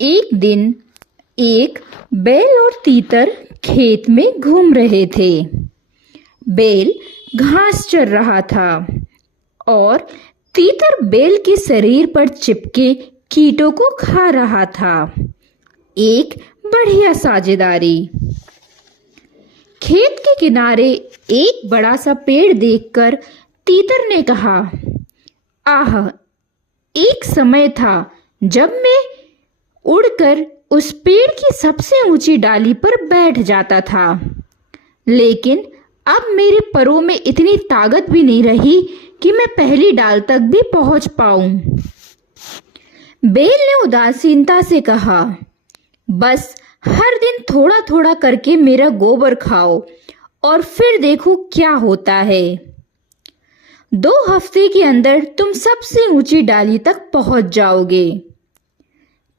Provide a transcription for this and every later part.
एक दिन एक बैल और तीतर खेत में घूम रहे थे। बैल घास चर रहा था और तीतर बैल के शरीर पर चिपके कीटों को खा रहा था। एक बढ़िया साझेदारी। खेत के किनारे एक बड़ा सा पेड़ देखकर तीतर ने कहा, आह, एक समय था जब मैं उड़कर उस पेड़ की सबसे ऊंची डाली पर बैठ जाता था, लेकिन अब मेरे परों में इतनी ताकत भी नहीं रही कि मैं पहली डाल तक भी पहुंच पाऊं। बैल ने उदासीनता से कहा, बस हर दिन थोड़ा थोड़ा करके मेरा गोबर खाओ और फिर देखो क्या होता है। 2 हफ्ते के अंदर तुम सबसे ऊंची डाली तक पहुंच जाओगे।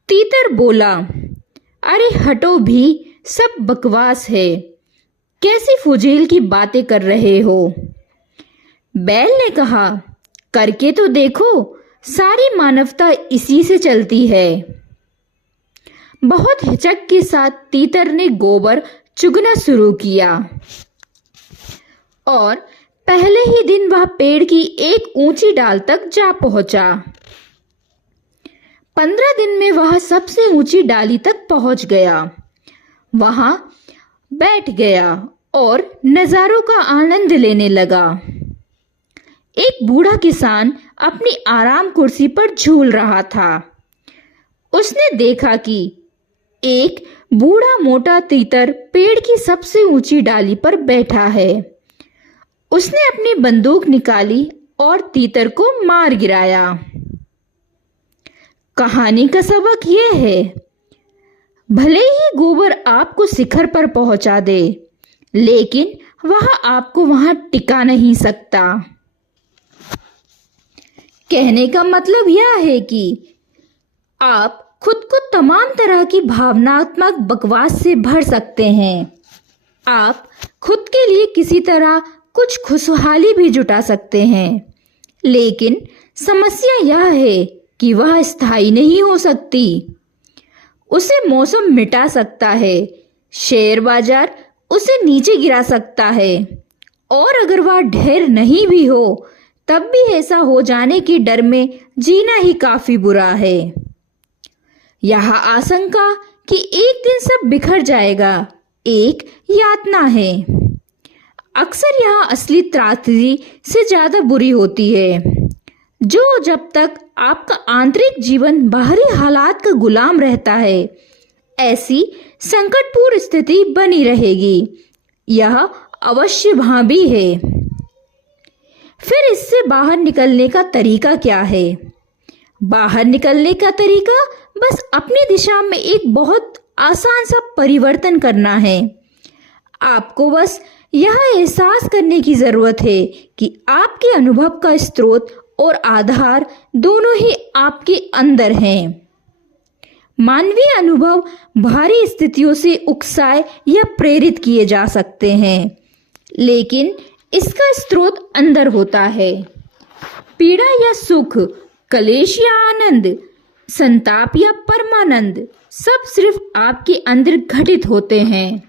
तीतर बोला, अरे हटो भी, सब बकवास है, कैसी फुजील की बातें कर रहे हो। बैल ने कहा, करके तो देखो, सारी मानवता इसी से चलती है। बहुत हिचक के साथ तीतर ने गोबर चुगना शुरू किया और पहले ही दिन वह पेड़ की एक ऊंची डाल तक जा पहुंचा। 15 दिन में वह सबसे ऊंची डाली तक पहुंच गया। वहां बैठ गया और नजारों का आनंद लेने लगा। एक बूढ़ा किसान अपनी आराम कुर्सी पर झूल रहा था। उसने देखा कि एक बूढ़ा मोटा तीतर पेड़ की सबसे ऊंची डाली पर बैठा है। उसने अपनी बंदूक निकाली और तीतर को मार गिराया। कहानी का सबक यह है, भले ही गोबर आपको शिखर पर पहुंचा दे, लेकिन वह आपको वहां टिका नहीं सकता। कहने का मतलब यह है कि आप खुद को तमाम तरह की भावनात्मक बकवास से भर सकते हैं। आप खुद के लिए किसी तरह कुछ खुशहाली भी जुटा सकते हैं, लेकिन समस्या यह है कि वह स्थायी नहीं हो सकती। उसे मौसम मिटा सकता है, शेयर बाजार उसे नीचे गिरा सकता है, और अगर वह ढेर नहीं भी हो तब भी ऐसा हो जाने के डर में जीना ही काफी बुरा है। यह आशंका कि एक दिन सब बिखर जाएगा एक यातना है। अक्सर यह असली त्रासदी से ज्यादा बुरी होती है, जो जब तक आपका आंतरिक जीवन बाहरी हालात का गुलाम रहता है, ऐसी संकटपूर्ण स्थिति बनी रहेगी। यह अवश्य भावी है। फिर इससे बाहर निकलने का तरीका क्या है? बाहर निकलने का तरीका बस अपनी दिशा में एक बहुत आसान सा परिवर्तन करना है। आपको बस यह एहसास करने की जरूरत है कि आपके अनुभव का स्रोत और आधार दोनों ही आपके अंदर हैं। मानवीय अनुभव भारी स्थितियों से उकसाए या प्रेरित किए जा सकते हैं, लेकिन इसका स्रोत अंदर होता है। पीड़ा या सुख, क्लेश या आनंद, संताप या परमानंद, सब सिर्फ आपके अंदर घटित होते हैं।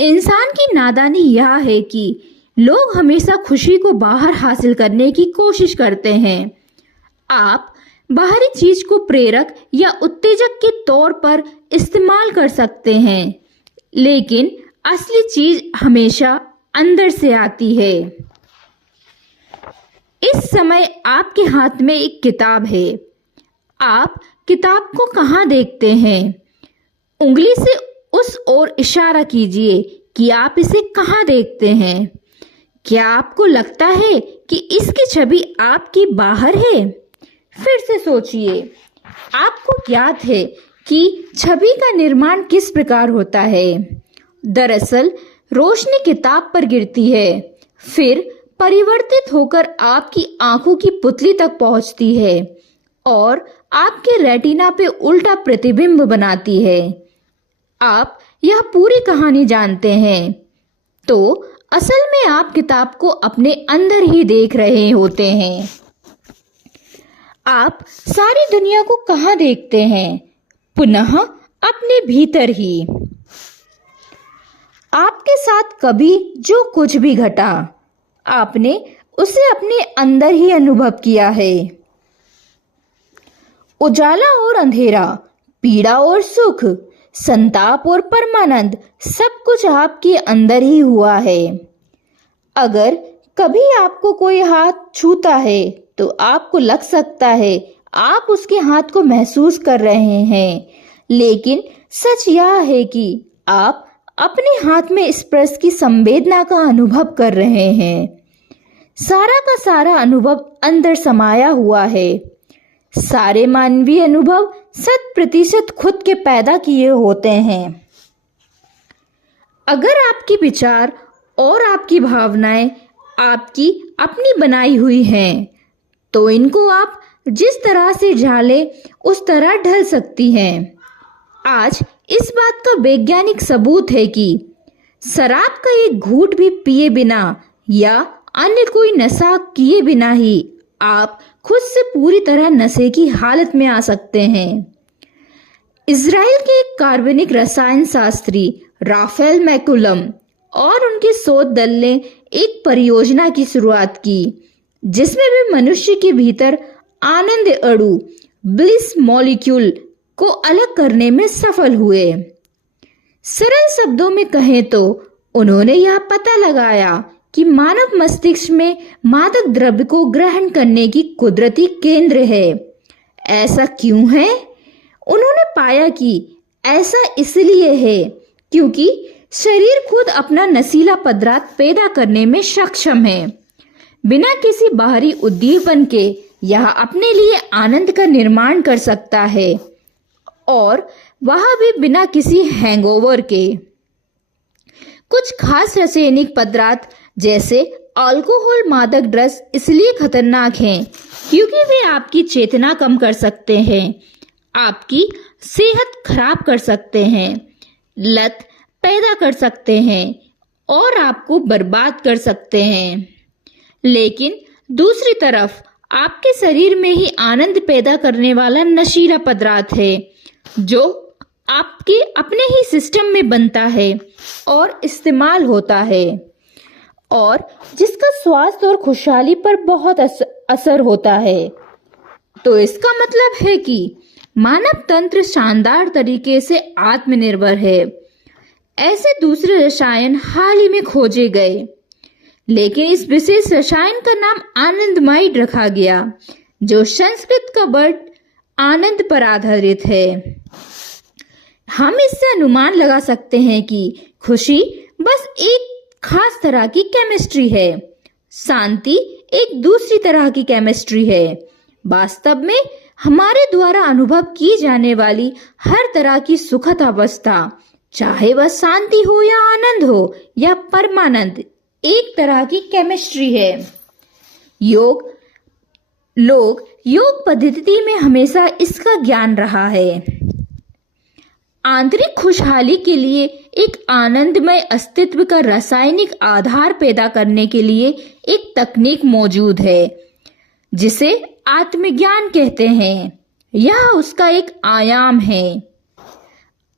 इंसान की नादानी यह है कि लोग हमेशा खुशी को बाहर हासिल करने की कोशिश करते हैं। आप बाहरी चीज को प्रेरक या उत्तेजक के तौर पर इस्तेमाल कर सकते हैं, लेकिन असली चीज हमेशा अंदर से आती है। इस समय आपके हाथ में एक किताब है। आप किताब को कहाँ देखते हैं? उंगली से उस ओर इशारा कीजिए कि आप इसे कहाँ देखते हैं। क्या आपको लगता है कि इसकी छवि आपकी बाहर है? फिर से सोचिए, आपको ज्ञात है कि छवि का निर्माण किस प्रकार होता है। दरअसल रोशनी किताब पर गिरती है, फिर परिवर्तित होकर आपकी आंखों की पुतली तक पहुंचती है और आपके रेटिना पे उल्टा प्रतिबिंब बनाती है। आप यह पूरी कहानी जानते हैं, तो असल में आप किताब को अपने अंदर ही देख रहे होते हैं। आप सारी दुनिया को कहाँ देखते हैं? पुनः अपने भीतर ही। आपके साथ कभी जो कुछ भी घटा, आपने उसे अपने अंदर ही अनुभव किया है। उजाला और अंधेरा, पीड़ा और सुख, संताप और परमानंद, सब कुछ आपके अंदर ही हुआ है। अगर कभी आपको कोई हाथ छूता है तो आपको लग सकता है आप उसके हाथ को महसूस कर रहे हैं, लेकिन सच यह है कि आप अपने हाथ में स्पर्श की संवेदना का अनुभव कर रहे हैं। सारा का सारा अनुभव अंदर समाया हुआ है। सारे मानवीय अनुभव 100% खुद के पैदा किए होते हैं। अगर आपके विचार और आपकी भावनाएं आपकी अपनी बनाई हुई हैं, तो इनको आप जिस तरह से झाले उस तरह ढल सकती हैं। आज इस बात का वैज्ञानिक सबूत है कि शराब का एक घूंट भी पिए बिना या अन्य कोई नशा किए बिना ही आप खुद से पूरी तरह नशे की हालत में आ सकते हैं। इज़राइल के एक कार्बनिक रसायन शास्त्री राफेल मैकुलम और उनके शोध दल ने एक परियोजना की शुरुआत की, जिसमें वे मनुष्य के भीतर आनंद अणु ब्लिस मॉलिक्यूल को अलग करने में सफल हुए। सरल शब्दों में कहें तो उन्होंने यह पता लगाया कि मानव मस्तिष्क में मादक द्रव्य को ग्रहण करने की कुदरती केंद्र है। ऐसा क्यों है? उन्होंने पाया कि ऐसा इसलिए है क्योंकि शरीर खुद अपना नशीला पदार्थ पैदा करने में सक्षम है। बिना किसी बाहरी उद्दीपन के यह अपने लिए आनंद का निर्माण कर सकता है, और वह भी बिना किसी हैंगओवर के। कुछ खास रासायनिक पदार्थ जैसे अल्कोहल, मादक ड्रग्स इसलिए खतरनाक हैं क्योंकि वे आपकी चेतना कम कर सकते हैं, आपकी सेहत खराब कर सकते हैं, लत पैदा कर सकते हैं और आपको बर्बाद कर सकते हैं। लेकिन दूसरी तरफ आपके शरीर में ही आनंद पैदा करने वाला नशीला पदार्थ है, जो आपके अपने ही सिस्टम में बनता है और इस्तेमाल होता है, और जिसका स्वास्थ्य और खुशहाली पर बहुत असर होता है। तो इसका मतलब है कि मानव तंत्र शानदार तरीके से आत्मनिर्भर है। ऐसे दूसरे रसायन हाल ही में खोजे गए, लेकिन इस विशेष रसायन का नाम आनंदमाइड रखा गया, जो संस्कृत का वर्ड आनंद पर आधारित है। हम इससे अनुमान लगा सकते हैं कि खुशी बस एक खास तरह की केमिस्ट्री है, शांति एक दूसरी तरह की केमिस्ट्री है। वास्तव में हमारे द्वारा अनुभव की जाने वाली हर तरह की सुखद अवस्था, चाहे वह शांति हो या आनंद हो या परमानंद, एक तरह की केमिस्ट्री है। लोग योग पद्धति में हमेशा इसका ज्ञान रहा है। आंतरिक खुशहाली के लिए एक आनंदमय अस्तित्व का रासायनिक आधार पैदा करने के लिए एक तकनीक मौजूद है, जिसे आत्मज्ञान कहते हैं। यह उसका एक आयाम है।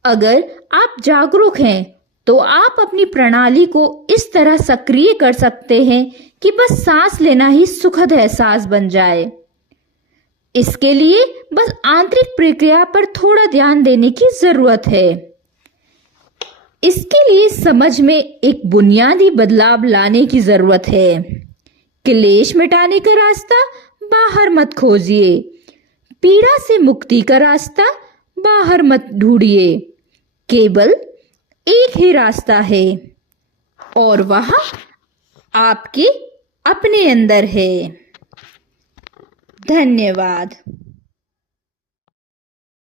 अगर आप जागरूक हैं तो आप अपनी प्रणाली को इस तरह सक्रिय कर सकते हैं कि बस सांस लेना ही सुखद एहसास बन जाए। इसके लिए बस आंतरिक प्रक्रिया पर थोड़ा ध्यान देने की जरूरत है। इसके लिए समझ में एक बुनियादी बदलाव लाने की जरूरत है। क्लेश मिटाने का रास्ता बाहर मत खोजिए, पीड़ा से मुक्ति का रास्ता बाहर मत ढूंढिए। केवल एक ही रास्ता है, और वह आपके अपने अंदर है। धन्यवाद।